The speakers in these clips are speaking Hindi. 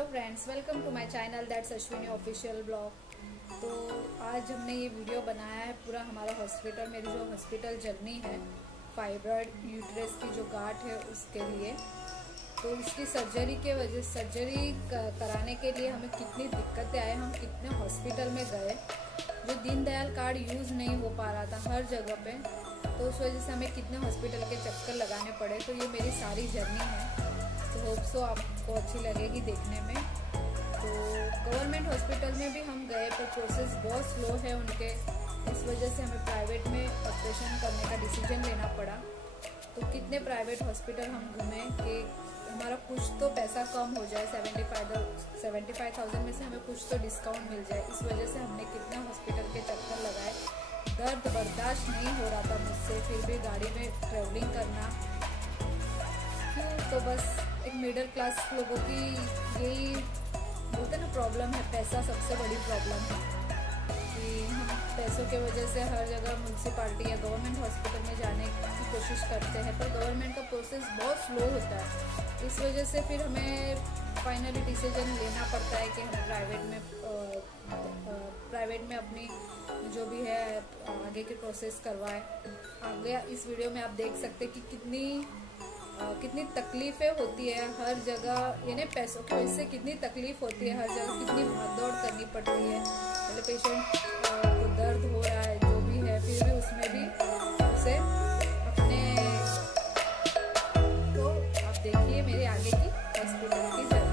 Hello friends, welcome to my channel that's Ashwini official blog. तो आज हमने ये वीडियो बनाया है पूरा हमारा हॉस्पिटल, मेरी जो हॉस्पिटल जर्नी है, फाइब्रॉइड यूट्रस की जो गांठ है उसके लिए। तो उसकी सर्जरी कराने के लिए हमें कितनी दिक्कतें आए, हम कितने हॉस्पिटल में गए, जो दीनदयाल कार्ड यूज़ नहीं हो पा रहा था हर जगह पे, तो उस वजह से हमें कितने हॉस्पिटल के चक्कर लगाने पड़े। तो ये मेरी सारी जर्नी है, तो होप सो आपको अच्छी लगेगी देखने में। तो गवर्नमेंट हॉस्पिटल में भी हम गए, पर प्रोसेस बहुत स्लो है उनके, इस वजह से हमें प्राइवेट में ऑपरेशन करने का डिसीजन लेना पड़ा। तो कितने प्राइवेट हॉस्पिटल हम घूमे कि हमारा कुछ तो पैसा कम हो जाए, 75,000 में से हमें कुछ तो डिस्काउंट मिल जाए। इस वजह से हमने कितना हॉस्पिटल के चक्कर लगाए, दर्द बर्दाश्त नहीं हो रहा था मुझसे, फिर भी गाड़ी में ट्रेवलिंग करना क्यों। तो बस एक मिडिल क्लास लोगों की यही बोलते ना प्रॉब्लम है, पैसा सबसे बड़ी प्रॉब्लम है कि हम पैसों के वजह से हर जगह म्यूनसिपाल्टी या गवर्नमेंट हॉस्पिटल में जाने की कोशिश करते हैं, पर गवर्नमेंट का प्रोसेस बहुत स्लो होता है। इस वजह से फिर हमें फाइनली डिसीजन लेना पड़ता है कि हम प्राइवेट में अपनी जो भी है आगे की प्रोसेस करवाएं। आगे इस वीडियो में आप देख सकते हैं कि कितनी तकलीफ़ें होती है हर जगह, यानी पैसों की वजह से कितनी तकलीफ होती है हर जगह, कितनी भागदौड़ करनी पड़ती है। पहले पेशेंट को दर्द हो रहा है जो भी है, फिर भी उसमें भी उसे अपने, तो आप देखिए मेरे आगे की हॉस्पिटल की जर्नी।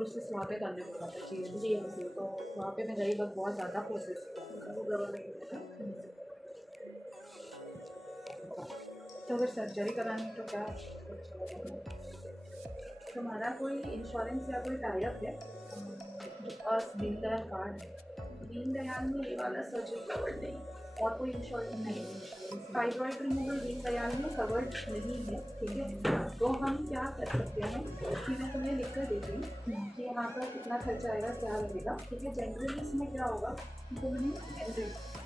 प्रोसेस वहाँ पे करने को जाता है जी जी। तो वहाँ पे मैं गई बस बहुत ज़्यादा प्रोसेस वो गवर्नमेंट। तो अगर सर्जरी करानी है तो क्या तुम्हारा कोई इंश्योरेंस या कोई टाइप है? बस दीनदयाल कार्ड। दीनदयाल में ये वाला सर्जरी कवर्ड नहीं, और कोई इंश्योरेंस नहीं। फाइब्रॉइड रिमूवल दीनदयाल में कवर्ड नहीं है, ठीक है। तो हम क्या कर सकते हैं कि मैं तुम्हें लिख कर देती हूँ कि यहाँ पर कितना खर्चा आएगा, क्या लगेगा, ठीक है। जनरली इसमें क्या होगा कि तुम्हें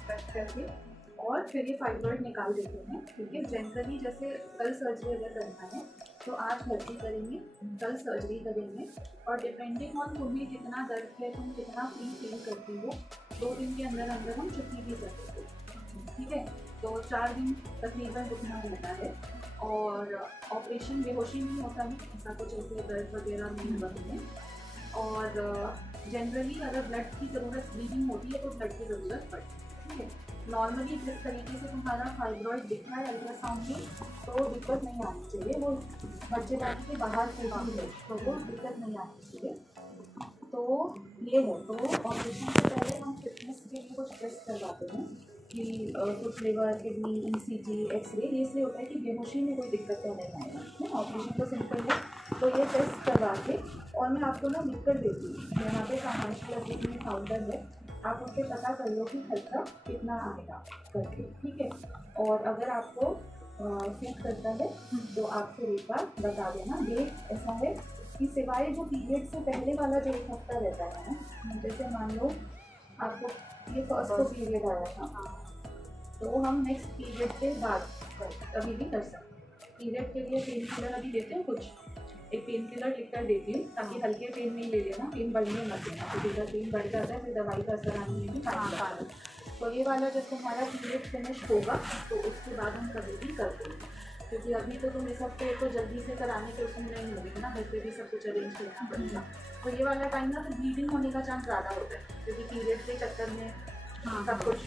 कट करके और फिर ये फाइब्रॉइड निकाल देते हैं, ठीक है। जनरली जैसे कल सर्जरी अगर करना है तो आज भर्ती करेंगे, कल सर्जरी करेंगे, और डिपेंडिंग ऑन तुम्हें कितना दर्द है, तुम कितना फ्री फील करती हो, 2 दिन के अंदर अंदर हम छुट्टी भी कर सकते हैं, ठीक है। तो 4 दिन तकरीबन रुकना रहता है, और ऑपरेशन बेहोशी नहीं होता है, ऐसा कुछ ऐसे दर्द वगैरह नहीं होता है। और जनरली अगर ब्लड की ज़रूरत ब्लीडिंग होती है तो ब्लड की ज़रूरत पड़ती है, ठीक है। नॉर्मली जिस तरीके से तुम्हारा फाइब्रॉइड दिखा है अल्ट्रासाउंड में तो दिक्कत नहीं आनी चाहिए, वो बच्चेदानी के बाहर से है तो वो दिक्कत नहीं आनी चाहिए। तो ये है, तो ऑपरेशन से पहले हम फिटनेस के लिए कुछ टेस्ट करवाते हैं कि कुछ लिवर, किडनी, ECG, एक्सरे, ये इसलिए होता है कि बेहोशी में कोई दिक्कत तो नहीं आएगा। ऑपरेशन तो सिंपल है, तो ये टेस्ट करवा के और मैं आपको ना लिख कर देती हूँ, यहाँ पे फाइनेंशियल में काउंटर है, आप उससे पता कर लो कि खर्चा कितना आएगा करके, ठीक है। और अगर आपको सूट करता है तो आप फिर एक बार बता देना। डेट ऐसा है कि सिवाय जो पीरियड से पहले वाला जो 1 हफ्ता रहता है ना, जैसे मान लो आपको ये फर्स्ट पीरियड आया था तो हम नेक्स्ट पीरियड के बाद कभी भी कर सकते हैं। पीरियड के लिए पेन किलर अभी देते हैं, कुछ एक पेन किलर लिख कर देती हूँ ताकि हल्के पेन नहीं ले लेना, पेन बढ़ने मत देना, क्योंकि अगर पेन बढ़ जाता है फिर दवाई का असर आने में भी टाइम लगता है। तो ये वाला जब तुम्हारा पीरियड फिनिश होगा तो उसके बाद हम कभी भी कर देंगे, क्योंकि अभी तो तुम इस हफ्ते तो जल्दी से कराने के उसमें नहीं होगी ना, घर पे भी सब कुछ अरेंज करना पड़ेगा। तो ये वाला टाइम ना तो ब्लीडिंग होने का चांस ज़्यादा होता है, क्योंकि पीरियड के चक्कर में सब कुछ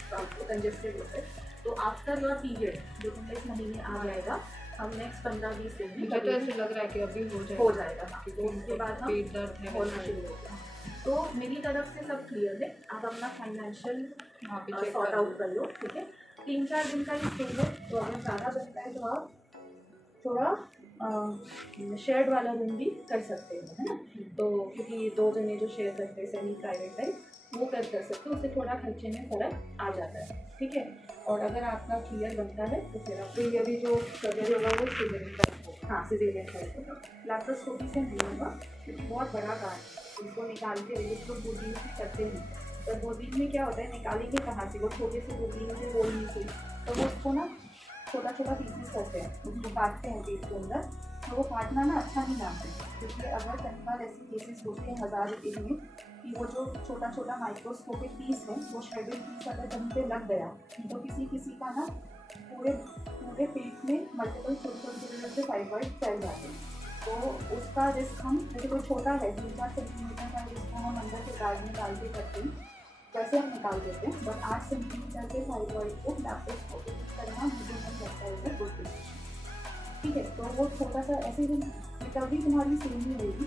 कंजेस्टेड होता है। तो आफ्टर योर पीरियड जो तुम्हें इस महीने आ जाएगा, हम नेक्स्ट 15-20 दिन में तो ऐसे लग रहा है कि अभी हो जाएगा, तो उसके बाद हम पेट दर्द होना शुरू होगा। तो मेरी तरफ से सब क्लियर है, आप अपना फाइनेंशियल सॉर्ट आउट कर लो, ठीक है। 3-4 दिन का ही स्टे है, तो अगर ज़्यादा बनता है तो आप थोड़ा शेयर्ड वाला रूम भी कर सकते हो, है ना। तो क्योंकि 2 जने जो शेयर करते हैं सेमी प्राइवेट टाइप, वो कर सकते हो, उससे थोड़ा खर्चे में फ़र्क आ जाता है, ठीक है। और अगर आपका क्लियर बनता है तो फिर आपको ये भी जो सर्जरी होगा वो सिजेरियन टाइप होगा, हाँ सिजेरियन टाइप होगा। लैप्रोस्कोपी से नहीं होगा, बहुत बड़ा काम, इसको निकाल के इसको दूरबीन से करते हैं। तो दूरबीन में क्या होता है, निकालेंगे कहाँ से, वो छोटे से दूरबीन से होल में से, तो वो उसको ना छोटा छोटा पीसेस करते हैं, उसको काटते हैं पेट के अंदर। तो वो काटना ना अच्छा नहीं लगता है, क्योंकि अगर कई बार ऐसे केसेस होते हैं 1000 रुपये में कि वो जो छोटा छोटा माइक्रोस्कोपिक पीस है वो शेडेड पीस अगर कहीं पे लग गया तो किसी का ना पूरे पेट में मल्टीपल छोटे से फाइब्रॉइड फैल जाते हैं। तो उसका रिस्क हम, जैसे कोई छोटा है 3-4 सेंटीमीटर का, जिसको हम अंदर के गार्ड निकाल के करते हैं वैसे हम निकाल देते हैं, बट 8 सेंटीमीटर के फाइब्रॉइड को लैप्रोस्कोपिक करना मुझे नहीं लगता है गुड डिसीजन, ठीक है। तो वो छोटा सा ऐसे ही रिकवरी तुम्हारी सेम ही होगी।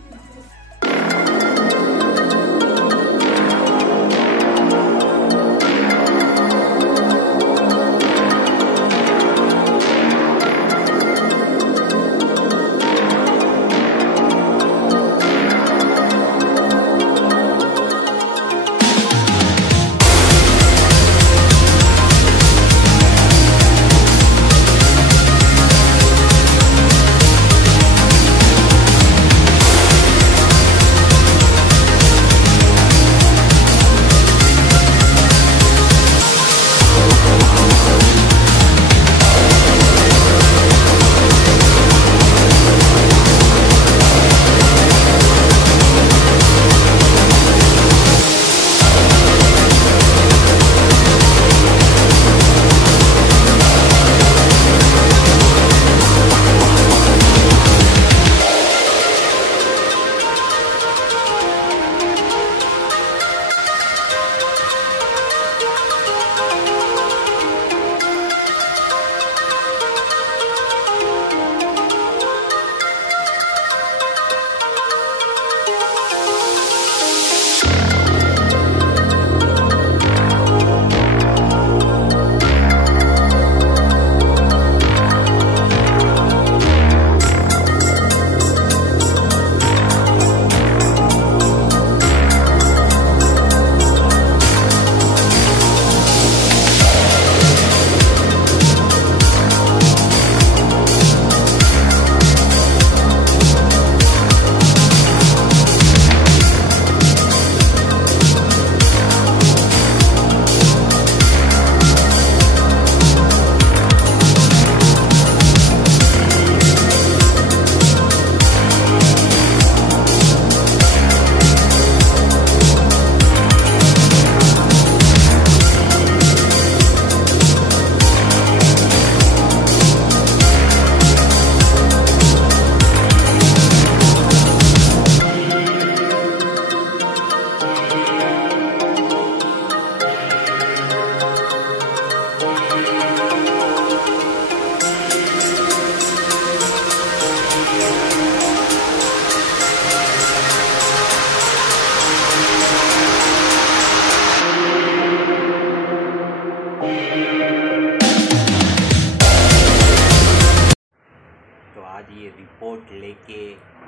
रिपोर्ट लेके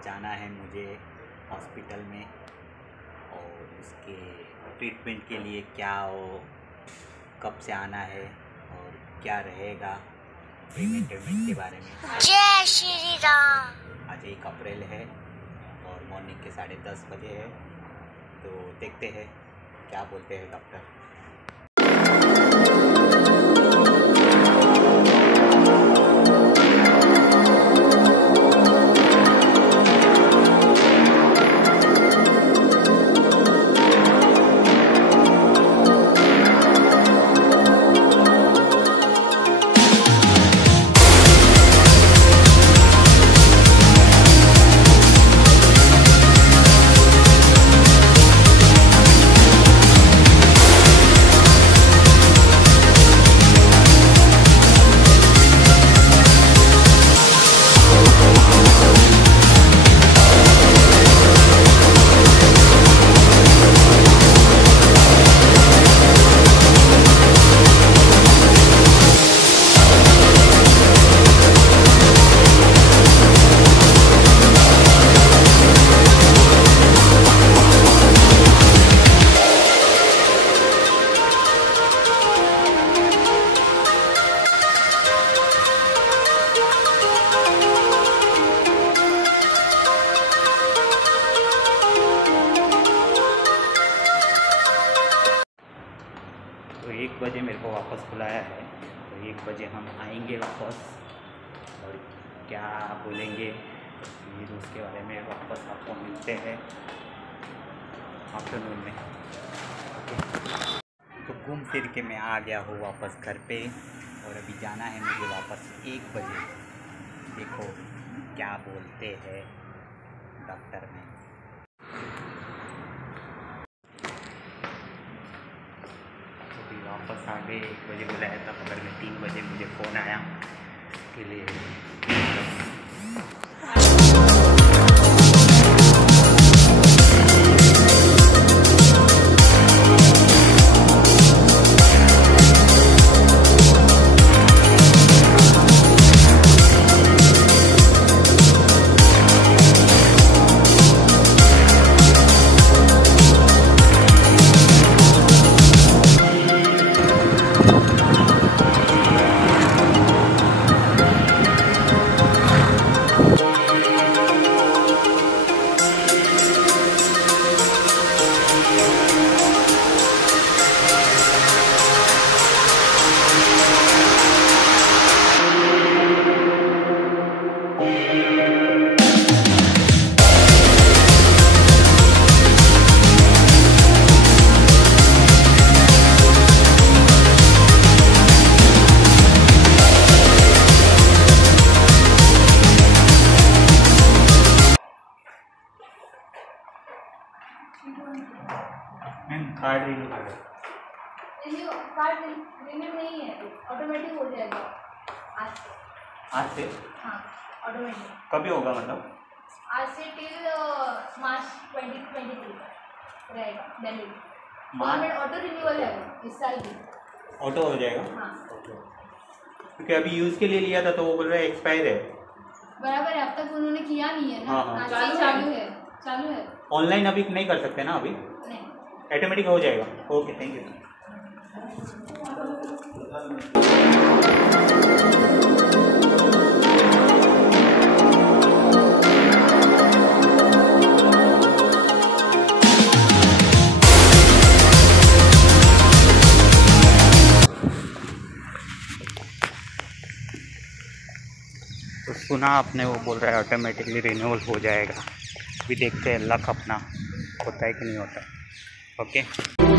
जाना है मुझे हॉस्पिटल में, और उसके ट्रीटमेंट के लिए क्या वो कब से आना है और क्या रहेगा पेमेंट के बारे में। जय श्री राम। आज 1 अप्रैल है और मॉर्निंग के 10:30 बजे है, तो देखते हैं क्या बोलते हैं डॉक्टर। तो 1 बजे मेरे को वापस बुलाया है, तो 1 बजे हम आएंगे वापस और क्या बोलेंगे फिर उसके बारे में वापस आपको मिलते हैं आफ्टरनून में। तो घूम फिर के मैं आ गया हूँ वापस घर पे, और अभी जाना है मुझे वापस 1 बजे। देखो क्या बोलते हैं डॉक्टर ने। वापस आ गए, 1 बजे बुलाया था, मगर मैं 3 बजे मुझे फ़ोन आया के लिए। कार्ड रिन्यू नहीं है, ऑटोमेटिक हो जाएगा आज से। हाँ ऑटोमेटिक। कभी होगा मतलब? आज से टिल मार्च 2023 रहेगा दिल्ली। गवर्नमेंट ऑटो रिन्यूअल है इस साल भी। ऑटो हो जाएगा? हाँ क्योंकि अभी यूज़ के लिए लिया था तो वो बोल रहा है एक्सपायर है। बराबर है, अब तक उन्होंने किया नहीं है ना। हाँ, हाँ। चालू है। ऑनलाइन अभी नहीं कर सकते ना अभी? नहीं, ऑटोमेटिक हो जाएगा। Okay, thank you. तो सुना आपने, वो बोल रहा है ऑटोमेटिकली रिन्यूअल हो जाएगा। अभी देखते हैं लक अपना होता है कि नहीं होता है। ओके।